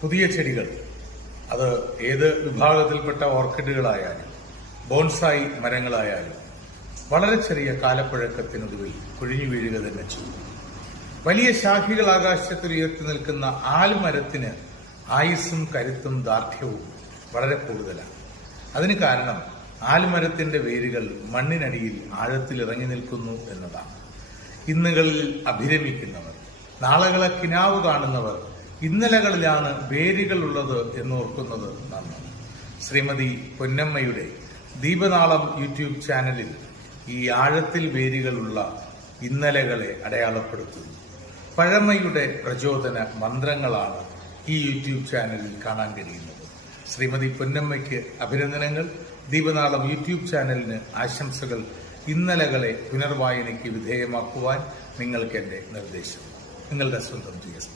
പുതിയ ചെടികൾ, അത് ഏത് വിഭാഗത്തിൽപ്പെട്ട ഓർക്കിഡുകളായാലും ബോൺസായി മരങ്ങളായാലും വളരെ ചെറിയ കാലപ്പഴക്കത്തിനൊടുവിൽ കൊഴിഞ്ഞു വീഴുക തന്നെ ചെയ്യും. വലിയ ശാഖികൾ ആകാശത്തിൽ ഉയർത്തി നിൽക്കുന്ന ആൽമരത്തിന് ആയുസ്സും കരുത്തും ദാർഢ്യവും വളരെ കൂടുതലാണ്. അതിന് കാരണം ആൽമരത്തിന്റെ വേരുകൾ മണ്ണിനടിയിൽ ആഴത്തിൽ ഇറങ്ങി നിൽക്കുന്നു എന്നതാണ്. ഇന്നുകളിൽ അഭിരമിക്കുന്നവർ, നാളകളെ കിനാവ് കാണുന്നവർ ഇന്നലകളിലാണ് വേരുകളുള്ളത് എന്നോർക്കുന്നത് നന്ന്. ശ്രീമതി പൊന്നമ്മയുടെ ദീപനാളം യൂട്യൂബ് ചാനലിൽ ഈ ആഴത്തിൽ വേരുകളുള്ള ഇന്നലകളെ അടയാളപ്പെടുത്തുന്നു. പഴമയുടെ പ്രചോദന മന്ത്രങ്ങളാണ് ഈ യൂട്യൂബ് ചാനലിൽ കാണാൻ കഴിയുന്നത്. ശ്രീമതി പൊന്നമ്മയ്ക്ക് അഭിനന്ദനങ്ങൾ. ദീപനാളം യൂട്യൂബ് ചാനലിന് ആശംസകൾ. ഇന്നലകളെ പുനർവായനയ്ക്ക് വിധേയമാക്കുവാൻ നിങ്ങൾക്ക് എന്റെ നിർദ്ദേശം. നിങ്ങളുടെ സ്വന്തം GS.